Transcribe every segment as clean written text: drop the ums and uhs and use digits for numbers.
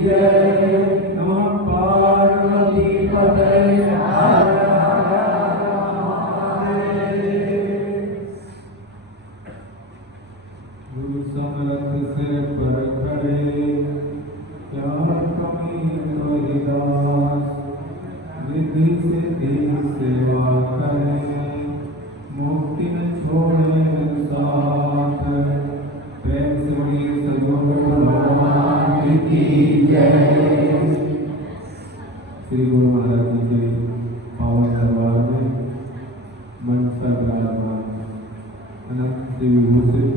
जय। नमः पार्वती पतये हर हर महादेव। गुरु समर्थ से पर खड़े क्या कमी हरिदास, रिद्धि सिद्धि सेवा करें मुक्ति न छोड़े साथ। प्रेम से बोलिए सद्गुरु भगवान की जय। श्री गुरु महाराज जी के पावन दरबार में मनसा विराजमान अनंत श्री विभूषित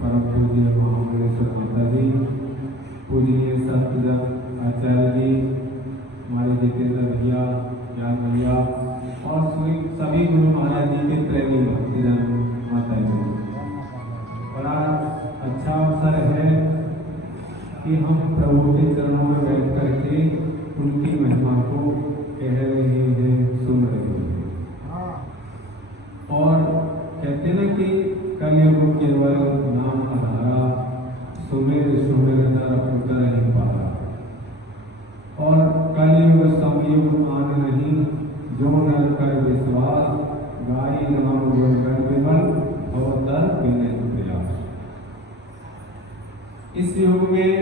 परम पूज्य महामंगलेश्वर माता जी, पूजनीय संतजन आचार्य जी, हमारे जितेंद्र भैया, ज्ञान भैया और सभी गुरु महाराज जी के प्रेमी भक्तजन माता जी, बड़ा अच्छा अवसर है कि हम प्रभु के चरणों में बैठ करके उनकी महिमा को कह रहे हैं, सुन रहे हैं। और कहते ना कि कलयुग केवल नाम आधारा, सुमेर सुमेर नर उतर ही पारा। और कलयुग समयुग आन नहीं, जो नर कर विश्वास, गाई राम गुण कर विमल, अवतर विनय प्रयास। इस युग में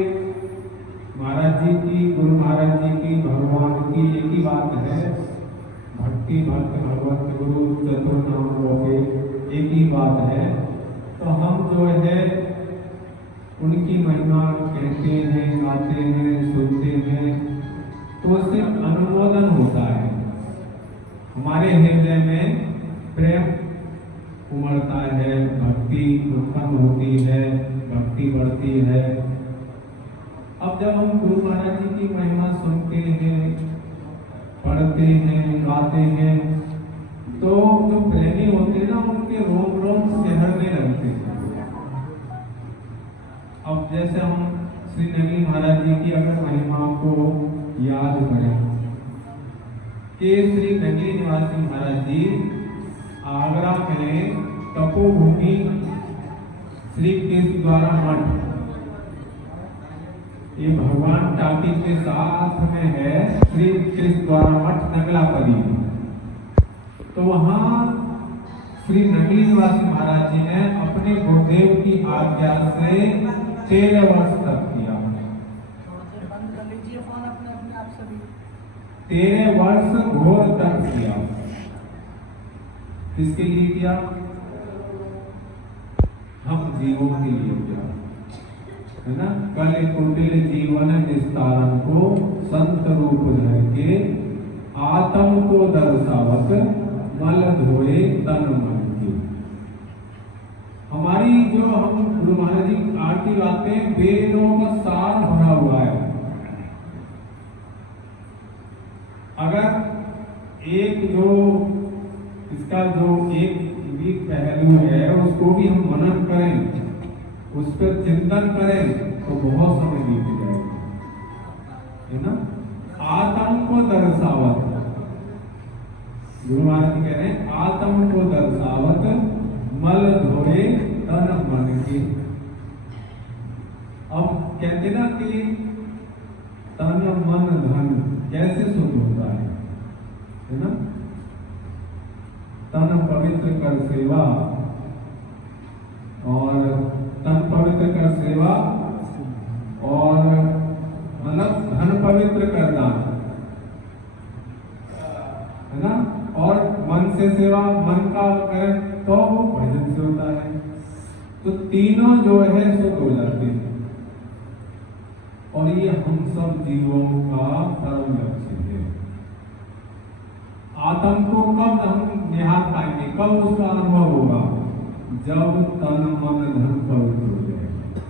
महाराज जी की, गुरु महाराज जी की, भगवान की एक ही बात है, भक्ति भक्त भगवत गुरु चतुर्नाम के एक ही बात है। तो हम जो है उनकी महिमा कहते हैं, गाते हैं, सुनते हैं, तो उससे अनुमोदन होता है, हमारे हृदय में प्रेम उमड़ता है, भक्ति उत्पन्न होती है, भक्ति बढ़ती है। अब जब हम गुरु महाराज जी की महिमा सुनते हैं, पढ़ते हैं, गाते हैं, तो जो प्रेमी होते हैं ना, उनके रोम रोम सिहरने लगते हैं। अब जैसे हम श्री नगली महाराज जी की अगर महिमा को याद करें कि श्री नगली निवासी महाराज जी आगरा में तपोभूमि श्री कृष्ण द्वारा मठ, ये भगवान टाकी के साथ में है श्री कृष्ण द्वारा मठ नगलापदी। तो वहां श्री नगली निवासी महाराज जी ने अपने गुरुदेव की आज्ञा से 13 वर्ष तक किया। 13 वर्ष घोर तप किया। किसके लिए किया? हम जीवों के लिए किया, है ना। कल कुटिल जीवन निस्तारण को संत रूप धर के, आत्म को दर्शावत मल धोए तन मन के। हमारी जो हम गुरु महाराज जी की आरती गाते हैं, वेदों का सार भरा हुआ है। अगर एक जो इसका जो एक भी पहलू है उसको भी हम मनन करें, उस पर चिंतन करें, तो बहुत समय बीत जाएगा, है ना। आत्म को दर्शावत, गुरु महाराज जी कह रहे हैं, आत्म को दर्शावत मल धोए तन मन के। अब कहते ना कि तन मन धन कैसे शुद्ध होता है ना। तन पवित्र कर सेवा, और तन पवित्र कर सेवा, और मतलब धन पवित्र कर दान, है ना। और मन से सेवा, मन का करें तो वो भजन से होता है। तो तीनों जो है शुद्ध हो जाते हैं, और ये हम सब जीवों का परम लक्ष्य है। आत्म को कब हम निहार पाएंगे, कब उसका अनुभव होगा? जब तन मन धन पवित्र हो जाएगा।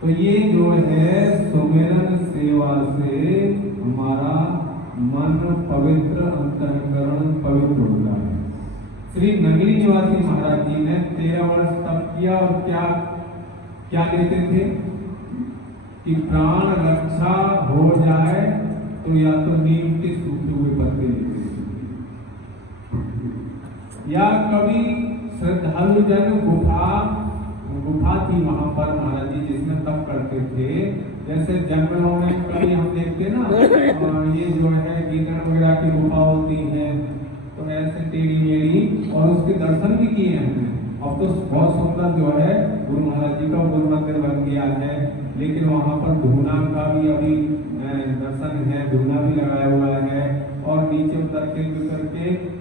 तो ये जो है सुमिरन सेवा से हमारा मन पवित्र, अंतःकरण पवित्र होता है। श्री नगली निवासी महाराज जी ने 13 वर्ष तप किया, और क्या क्या लेते थे कि प्राण रक्षा हो जाए तो या तो नीम के सूखे हुए पत्ते लेते थे, या कभी श्रद्धालु जन गुफा थी वहां पर महाराज जी जिसमें जैसे जंगलों में कभी हम देखते हैं ना, ये जो है गीदड़ वगैरह की गुफा होती है, तो ऐसे टेढ़ी मेढ़ी, और उसके दर्शन भी किए हैं हमने। अब तो बहुत सुंदर जो है गुरु महाराज जी का गुरु मंदिर बन गया है, लेकिन वहाँ पर धूना का भी अभी दर्शन है, धूना भी लगाया हुआ है, और नीचे उतर के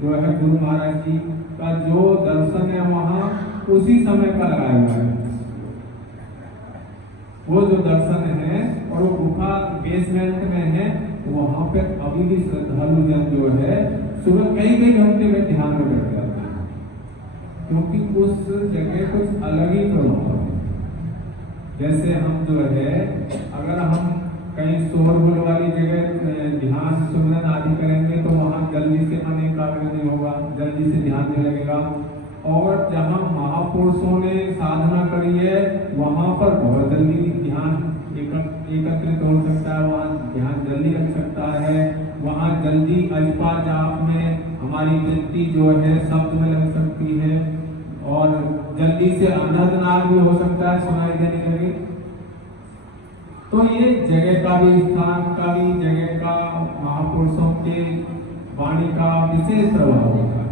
जो है गुरु महाराज जी का जो दर्शन है वहाँ उसी समय का लगाया हुआ है वो जो दर्शन है, और वो गुफा बेसमेंट में है, वहाँ पे अभी भी श्रद्धालु जन जो है सुबह कई घंटे में ध्यान में बैठ जाते हैं, क्योंकि उस जगह कुछ अलग ही प्रभाव है। जैसे हम जो है अगर हम कहीं शोरगुल वाली जगह ध्यान सुमरन आदि करेंगे तो वहाँ जल्दी से मन एकाग्र नहीं होगा, जल्दी से ध्यान नहीं लगेगा। और जहाँ महापुरुषों ने साधना करी है वहाँ पर बहुत जल्दी ध्यान एकत्रित हो सकता है, वहाँ ध्यान जल्दी लग सकता है, वहाँ जल्दी अल्पा जाप में हमारी वृत्ति जो है शब्द में लग सकती है, और जल्दी से अनर्थ भी हो सकता है, सुनाई देने लगे। तो ये जगह का भी, स्थान का भी, जगह का, महापुरुषों के वाणी का विशेष प्रभाव होता है।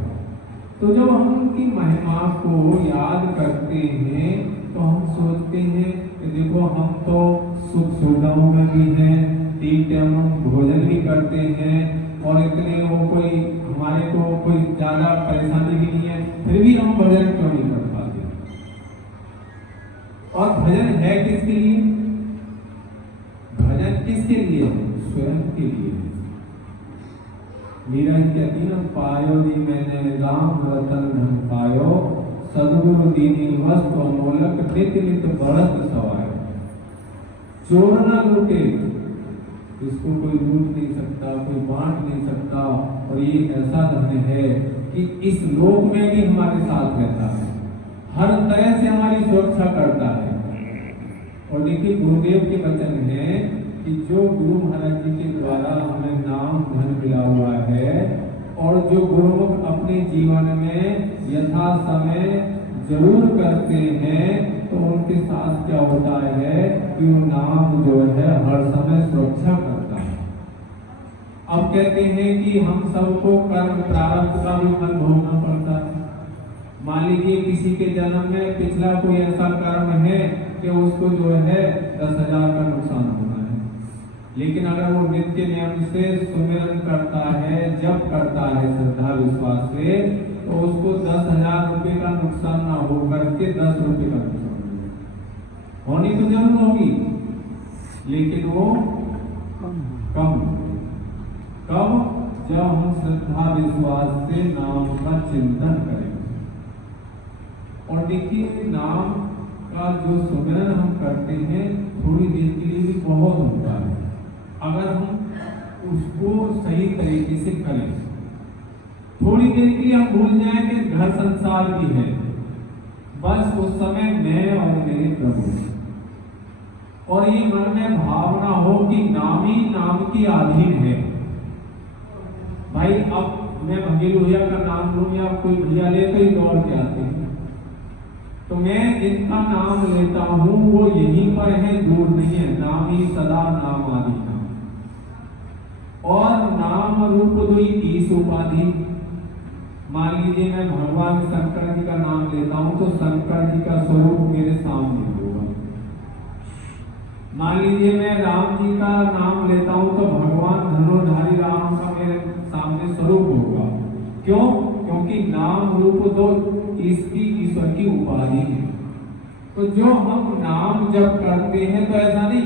तो जब हम उनकी महिमा को याद करते हैं तो हम सोचते हैं कि देखो हम तो सुख सुविधाओं में भी हैं, 3 टाइम भोजन भी करते हैं, और इतने वो कोई हमारे को कोई ज्यादा परेशानी भी नहीं है, फिर भी हम भजन क्यों नहीं कर पाते? और भजन है किसके लिए? भजन किसके लिए? स्वयं के लिए। मीरा कहती ना, पायो दी मैंने राम रतन धन पायो, सदगुरु दीनी वस्तु अमोलक, नित नित बढ़त सवायो। चोर ना लूटे, इसको कोई लूट नहीं सकता, कोई बांट नहीं सकता, और ये ऐसा धन है कि इस लोक में भी हमारे साथ रहता है, हर तरह से हमारी सुरक्षा करता है। और देखिए गुरुदेव के वचन है कि जो गुरु महाराज जी के द्वारा हमें नाम धन मिला हुआ है, और जो गुरुमुख अपने जीवन में यथा समय जरूर करते हैं, तो उनके साथ क्या होता है कि वो नाम जो है हर समय सुरक्षा करता है। अब कहते हैं कि हम सबको कर्म प्रारब्ध का भी फल भोगना पड़ता है। मान लीजिए किसी के जन्म में पिछला कोई ऐसा कर्म है कि उसको जो है 10,000 का नुकसान होना है, लेकिन अगर वो नित्य नियम से सुमिरन करता है, जप करता है श्रद्धा विश्वास से, तो उसको 10,000 रुपए का नुकसान ना हो करके 10 रुपए का नुकसान होनी तो जरूर होगी, लेकिन वो कम कब? जब हम श्रद्धा विश्वास से नाम का चिंतन करेंगे। और देखिए नाम का जो सुमिरन हम करते हैं थोड़ी देर के लिए भी बहुत होता है, अगर हम उसको सही तरीके से करें। थोड़ी देर के लिए हम भूल जाएं कि घर संसार भी है, बस उस समय मैं और मेरे प्रभु, और ये मन में भावना हो कि नाम ही नाम की अधीन है। भाई अब मैं भगेल भैया का नाम लूं या कोई भैया ले तो ही दौड़ के आते हैं, तो मैं जिनका नाम लेता हूं वो यहीं पर है, दूर नहीं है। नाम ही सदा नाम आदि नाम, और नाम रूप दुई 30 उपाधि। मान लीजिए मैं भगवान शंकर जी का नाम लेता हूं तो शंकर जी का स्वरूप मेरे सामने होगा। मान लीजिए मैं राम जी का नाम लेता हूं तो भगवान धनुर्धारी राम का मेरे सामने स्वरूप होगा। क्यों? क्योंकि नाम रूप दो इसकी ईश्वर की उपाधि है। तो जो हम नाम जब करते हैं तो ऐसा नहीं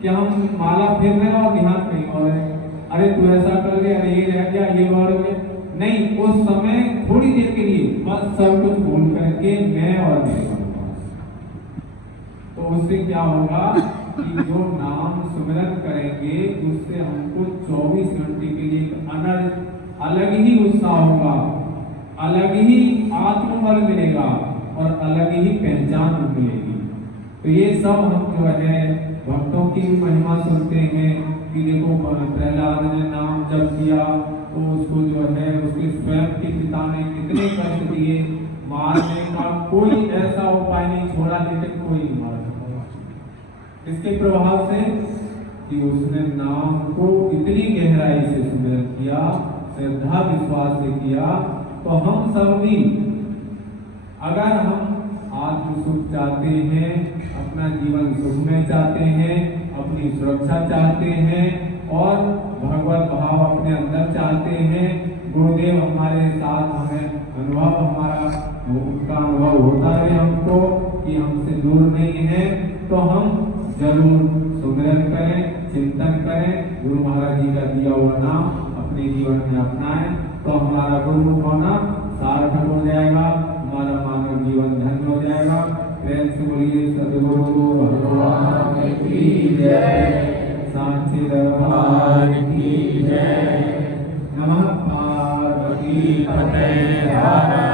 कि हम माला फेर रहे और ध्यान कहीं और है, अरे तू ऐसा कर ले, अरे ये रह गया, ये वर्ड में नहीं, उस समय थोड़ी देर के लिए बस सब कुछ भूल करके मैं और मेरे पास, तो उससे क्या होगा कि जो नाम सुमिरन करेंगे उससे हमको 24 घंटे के लिए अलग ही उत्साह होगा, अलग ही आत्मबल मिलेगा और अलग ही पहचान मिलेगी। तो ये सब हम जो है भक्तों की महिमा सुनते हैं कि देखो प्रहलाद ने नाम जप किया तो उसको जो है उसके स्वयं के पिता ने कितने कष्ट दिए, मारने का कोई ऐसा उपाय नहीं छोड़ा, लेकिन कोई नहीं मार सका। इसके प्रभाव से कि उसने नाम को इतनी गहराई से स्मरण किया, श्रद्धा विश्वास से किया। तो हम सब भी अगर हम आत्म सुख चाहते हैं, अपना जीवन सुखमय चाहते हैं, अपनी सुरक्षा चाहते हैं और भगवत भाव अपने अंदर चाहते हैं, गुरुदेव हमारे साथ हमें अनुभव हमारा उनका अनुभव होता है हमको कि हमसे दूर नहीं है, तो हम जरूर सुमिरन करें, चिंतन करें, गुरु महाराज जी का दिया हुआ नाम अपने जीवन में अपनाएं, तो हमारा गुरु होना सार्थक हो जाएगा, हमारा मानव जीवन धन्य हो जाएगा। प्रेम से बोलिए सद्गुरु भगवान की जय, सांची दरबार की जय। नमः पार्वती पते।